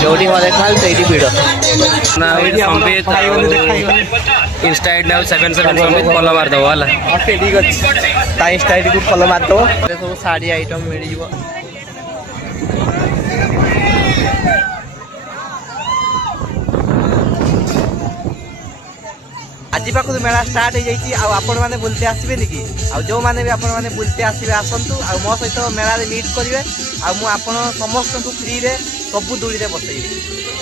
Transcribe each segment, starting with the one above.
जोड़ी हमारे खाल से ही वीडियो ना संबित इंस्टा आईडी ना 77 संबित फॉलो मार दो वाला ओके ठीक अछि ता इंस्टा आईडी को फॉलो मार दो सब साड़ी आइटम मिल जिवो आज पाखु मेला स्टार्ट हो जाइए आपण मैंने बुलते आसबे कि जो मैंने भी आपण मैंने बुलते आसबे आसतु आ मो सहित मेला मीट करेंगे आपण समस्त को फ्री रे सबू दूरी रे बसैबी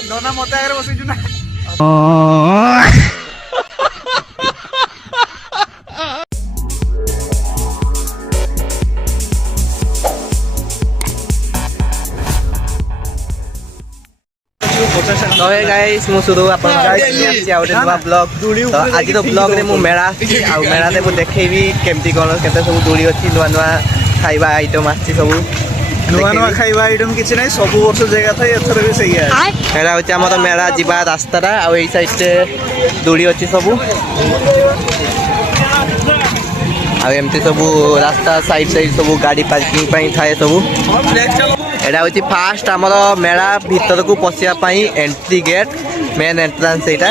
दोना मत आगे बसैछु ना तो हे गाइस मु शुरू अपन गाइस आ ओटे नवा ब्लॉग तो आज तो ब्लॉग रे मु मेला आ मेला रे मु देखेबी केमती कोन केते सब दूरी अछि नवा नवा खाइबा आइटम आछि सब नुआ नुआ खाइबा आइटम किछि नै सब वर्ष जगह था एथर भी सही है एरा होछि हमर मेला जिबा रास्तारा आ एई साइड से दूरी अछि सब आ एमती सब रास्ता साइड साइड सब गाड़ी पार्किंग पई थाए सब एटा होछि फास्ट हमर मेला भीतर को पसिया पई एंट्री गेट मेन एंट्रेंस एटा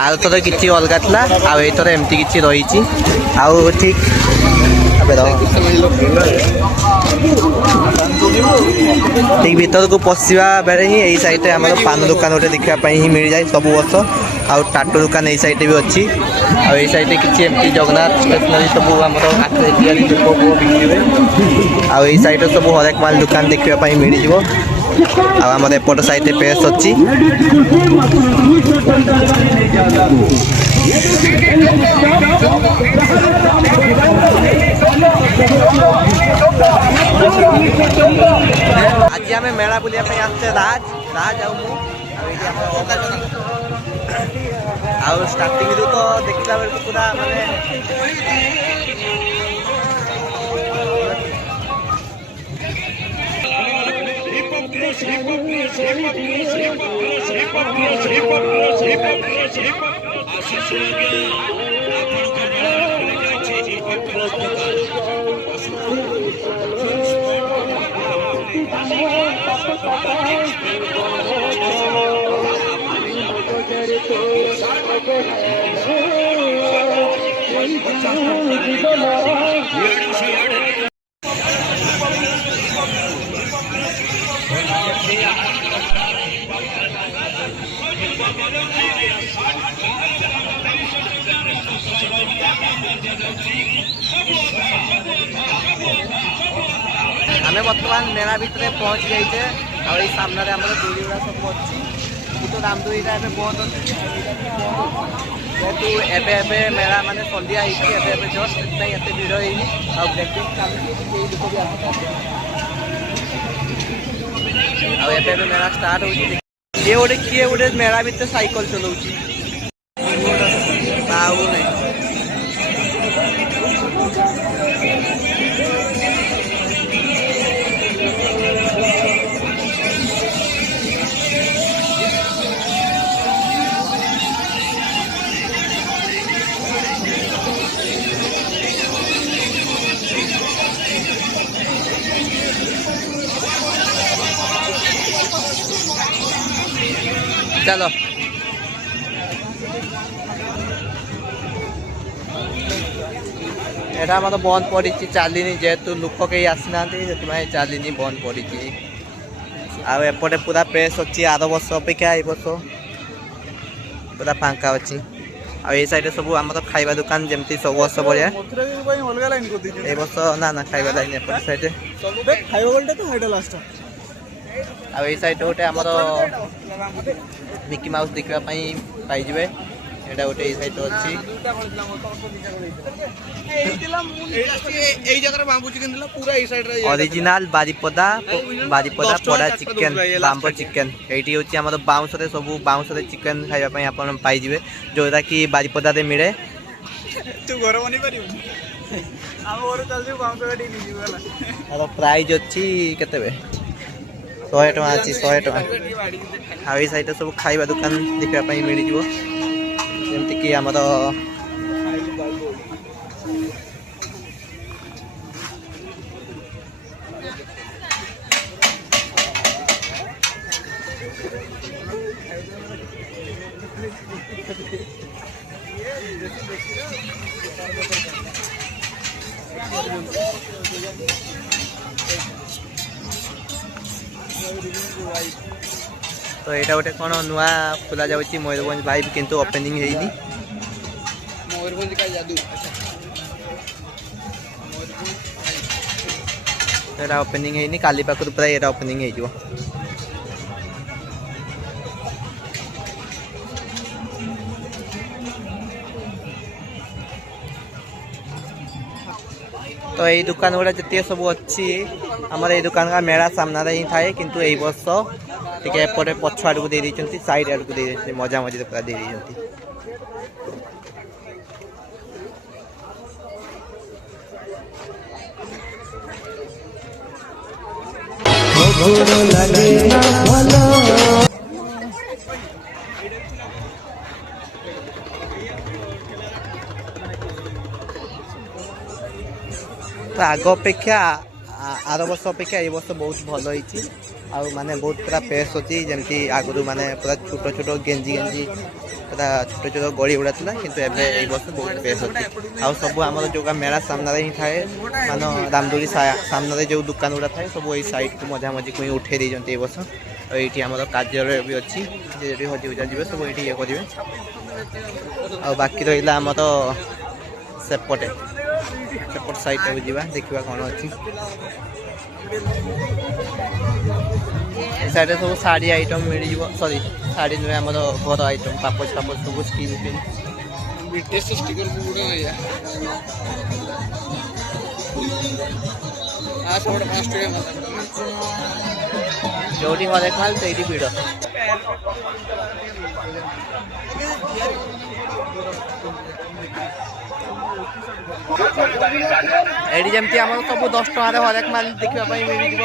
आ तो किछि अलगा थला आ एतर एमती किछि रहिछि आ ठीक ठीक भीतर को पशिवा बेले ही यही साइड आम पान दुकान गोटे देखा ही मिल जाए सब वर्ष आ टाटो दुकान यही साइड भी अच्छी आई साइड किसी एमती जगन्नाथ स्टेशनरी सब आम आखिरी तैयारी बिक्री हुए आई साइड सब हरेक माल दुकान देखा मिल जाव आम एपट साइड पेस अच्छी आज आम मेला बुलिया आसचे राज राज आउ स्टार्टिंग रू तो देखला बेलू पूरा माने आमे बर्तमान मेला भितर पहुँच जाइए और ये सामने दूरी गुड़ा सब अच्छी कितु रामदूरीटा ए बंद अच्छे जेहतु एवं मेला माने सन्ध्या होती जस्ट एत भिड़ हो ब्रेकिंग चलती लोक भी आसते मेला स्टार्ट हो किए गोटे मेला भितर साइकिल चलाऊँ चलो एटा मतलब बंद पड़ी चलनी जेहेतु लोक कहीं आसीना से चलनी बंद पड़ी आएपटे पूरा पेस अच्छी आर वर्ष अपेक्षा ए वर्ष पूरा फांका अच्छी आई साइड सब आम खाइबा दुकान जमती सब वर्ष बढ़िया ए वर्ष ना ना खाइबा लाइन एपट साइड आई साइड गोटे आमर मिकी माउस देखा पाइबे एटा गोटे साइड अच्छी ओरिजिनल बारिपदा बारिपदा पड़ा चिकेन बाम्बो चिकेन ये हूँ बाउंस सब बाउंस चिकेन खाइबा आप पाइबे जोटा कि बारिपदा मिले प्राइज अच्छी केते 100 टका अच्छी 100 टका आई साइड सब खाइबा दुकान देखा मिल जमती कि आमर तो यहाँ गोटे कौन नुआ खोल जाऊँगी मयूरभंज भाइब किंतु ओपनिंग होनी मयूरभंज का जादू यहाँ ओपनिंग होनी काली पाखर पूरा यहाँ ओपनिंग हो तो यही दुकान गुड़ा जिते सब अच्छी आमर ये दुकान का मेला सामना ही थाए किंतु यही वर्ष टे एपटे पछ आड़ को दे साइड आड़ को दे मजा मजी पूरा दे तो आग अपेक्षा आर वर्ष अपेक्षा ये वर्ष बहुत भल होती माने बहुत पूरा फ्रेश अच्छी जमी आगुरी माने पूरा छोट छोट गेंजी गेंजी पूरा छोट छोट गड़ी गुड़ा था किंतु एवं वर्ष बहुत फ्रेश अच्छी आउ सब आम जो मेला सामना ही थाए मान रामदोली सामने जो दुकान गुड़ा थाए सब ये साइड को मजा मजी को उठे देते ये वर्ष ये आम कार्यालय भी अच्छी हजी हुजा जी सब ये करेंगे आ बाकी रहा आमर सेपटे सेपट साइड को जावा देखा कौन अच्छी साइड सब शाढ़ी आइटम मिल सॉरी शाढ़ी नुहे आम घर आइटम पापच पापच सब स्किन फिन स्टिकर जो हरेक माल तो ये भिड़ एडी जमती आम सब 10 टकर हरेक माल देखापी मिल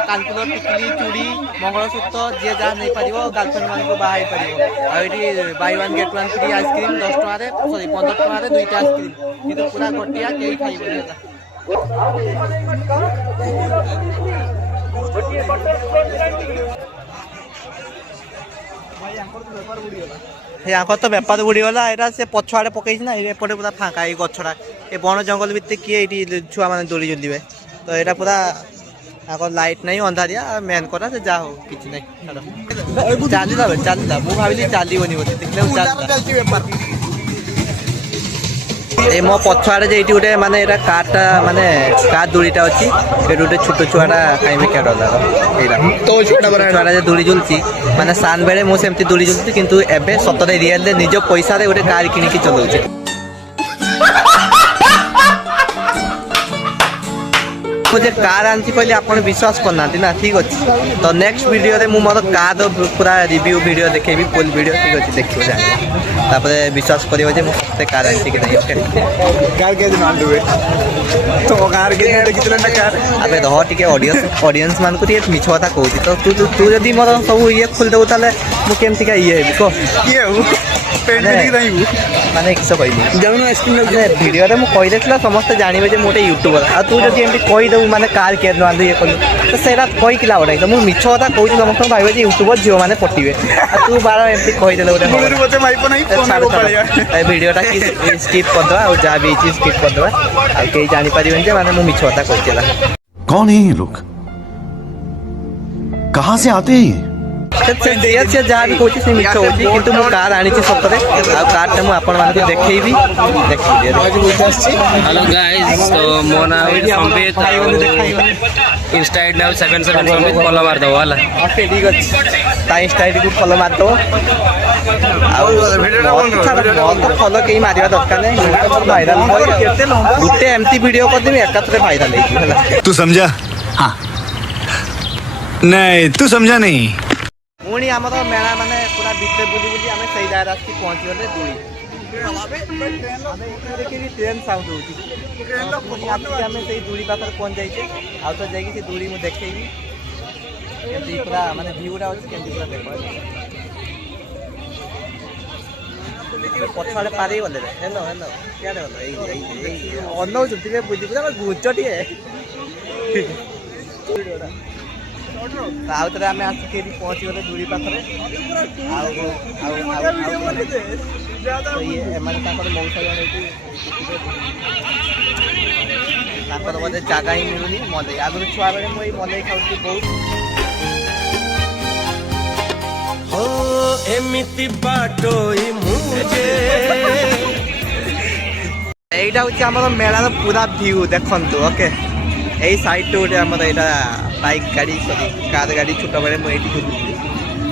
कानफुल टिकली चूड़ी मंगलसूत्र जी जहाँ नहीं पार गर्लफ्रेंड मान को बाहर पार buy one get one free ice cream 10 टकर सॉरी 15 टकर 2टा आइसक्रीम कि पूरा गटिया कहीं खाइबे यहाँ तो बेपार बुड़ीगला यहाँ से पछुआड़े पकई ना एपटे पूरा फाँका ये गछड़ा ये बन जंगल भितर किए ये छुआ मैंने दोली झुलिबे तो यहाँ पूरा यहाँ लाइट नहीं अंधारिया मेन करा से जा हो कि नहीं चलता चलता मुझे भाविली चलनी बोली देखने ये मो पछुआड़े जो गोटे माने यहाँ कार्टा माने कार दूरीटा अच्छी ये गोटे छोट छुआटा खाइबे क्या डर तो छुआटा जो दूरी झुलती माने सान बेले मुझे दूरी झुलती किंतु एबे सतरे रियल निज पैसा गोटे कार किनिकी चलाऊँ मुझे कार आनी पहले आप विश्वास करना ना ठीक अच्छे तो नेक्स्ट वीडियो रे मोर कार पूरा रिव्यू वीडियो देखेबी फुल वीडियो ठीक अच्छे देखिए जान विश्वास करियो जे मते कार आनी कि नहीं कार के नाम देबे तो कार के देखितले ना कार अबे रह टिके ऑडियंस मान को टिके मिछ कथा कहूची तो तू जदी मोर सब ये खोल देबो ताले मु केमति का ये हेबी को ये पेंट नहीं रही माने किस कहली जब स्क्रीन वीडियो रे मु कहि देथला समस्त जानिबे जे मोटे यूट्यूबर आ तू जदी एमति कहि देबो माने कार के नाम दे ये कलु तो सेरा कहि किला ओडा तो मु मिछ कथा कहूची समस्त भाइबे जे यूट्यूबर जियो माने पटिबे आ तू बार एमति कहि देले ओडा मुझे बोते माइपो नहीं फोन को पड़िया वीडियोटा स्किप कर दवा और जहाँ भी स्किप कर दवा आ कहीं जानी पारिबेन जे माने मु मिछ कथा कहिला कौन है ये लोग कहाँ से आते हैं से जहाँ भी कौच मिछ हो कि कार आनी सतरे आ कार मुझे आपण मानक देखी हेलो गाइस तो मो नाम Sambit Insta ID now 77 Sambit follow मार दो वाला ठीक अच्छे ता इंस्टा आईडी को फॉलो मार दो फॉलो कहीं मारिया दरकार नहीं भाइराल गोटे एमती वीडियो करदेवी एकाथरे भाइराल तू समझा हाँ नहीं तू समझा नहीं पुणी आम मेला माने पूरा भितर बुली बुली आम से जगह आसिक पहुँची गले दूरी देखिए ट्रेन साउंड होमें से दूरी पाखे पहुँच जाइए आउ तो जाइए दूरी मुझे देखेबी केमती पूरा माने व्यूटा अच्छे केमती पूरा देख पछाड़े पारे गले हेलो हेलो क्या गल अनौ बुझी पूरा घुंच टे आउ थे आम आसिक पहुँची गले दूरी पाखे ये मौसा जन ତାଙ୍କର ବୋଧେ ଜାଗା ହିଁ ମିଳୁନି ମଲେଇ। ଆଗରୁ ଛୁଆବେଳେ ମୁଁ ଏଇ ମଲେଇ ଖାଉଥିଲି ବହୁତ। ଏମିତି ବାଟୋଇ ମୁଁ ଯେ এইটা হচ্ছে আমার মেলার পুরা ভিউ দেখন্তু। ওকে এই সাইডটা গোটে আমার এটা বাইক গাড়ি সরি কার গাড়ি ছোটবেলে ମୁଁ ଏଇଠି ବୁଲୁଥିଲି।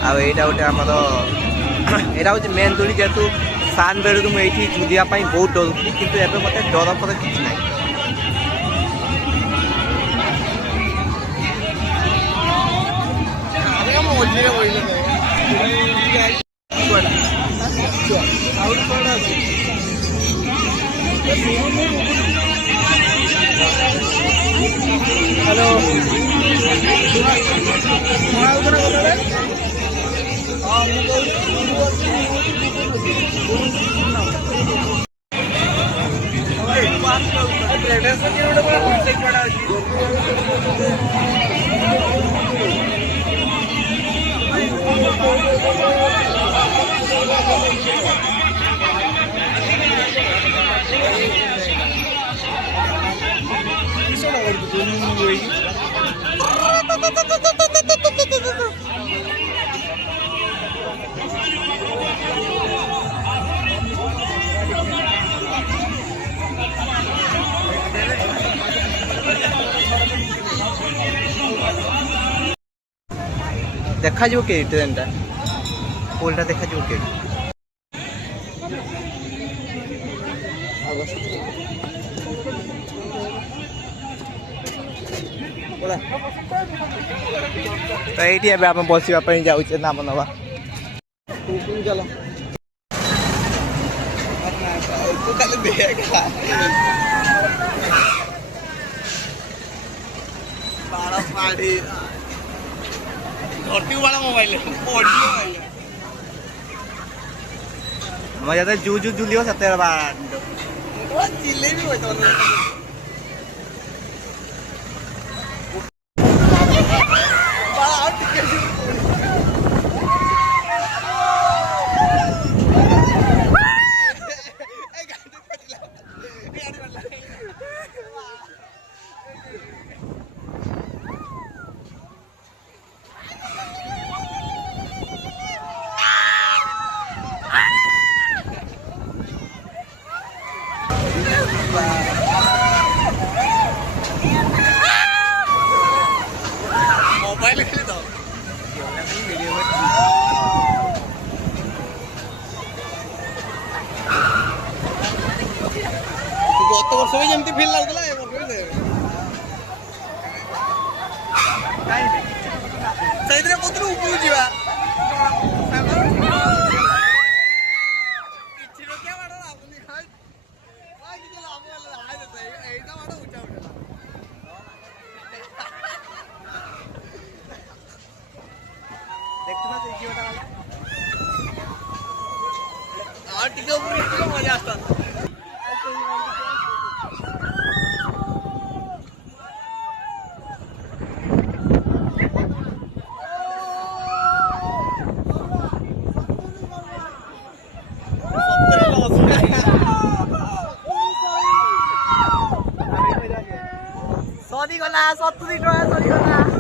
ଆଉ ଏଇଟା ଗୋଟେ ଆମର ଏଇଟା ହେଉଛି ମେନ୍ ଦୋଳି। ଯେହେତୁ ସାନ ବେଳରୁ ମୁଁ ଏଇଠି ଝୁଲିବା ପାଇଁ ବହୁତ ଡରୁଥିଲି, କିନ୍ତୁ ଏବେ ମୋତେ ଡର ଫର କିଛି ନାହିଁ। ଦେଖାଯିବ କି ଟ୍ରେନଟା ପୋଲଟା ଦେଖାଯିବ କି? ତ ଏଇଠି ଏବେ ଆମେ ବସିବା ପାଇଁ ଯାଉଛେ ନାମ ନେବା। মই যাতে জু জু জুলিও সাথে জিলেবি হইতো গত বর্ষ যেমতি ফিল লাগুଥିଲା ଏ ବର୍ଷ ବି ସେଇଥିରେ କହୁଥିଲୁ ଉପରକୁ ଯିବା କିଛି ରୋକିବା ବାଟ ଲାଗୁନି କିଛି ଲାଭ ହେଲା ଏଇଟା ବାଟ ଉଠା ଉଠେଲା ଦେଖୁନା ସେଇ ଝିଅଟା ଆଉ ଟିକେ ଉପରକୁ ଟିକେ ମଜା ଆସିଥାନ୍ତା। ସରିଗଲା 70 ଟଙ୍କା ସରିଗଲା।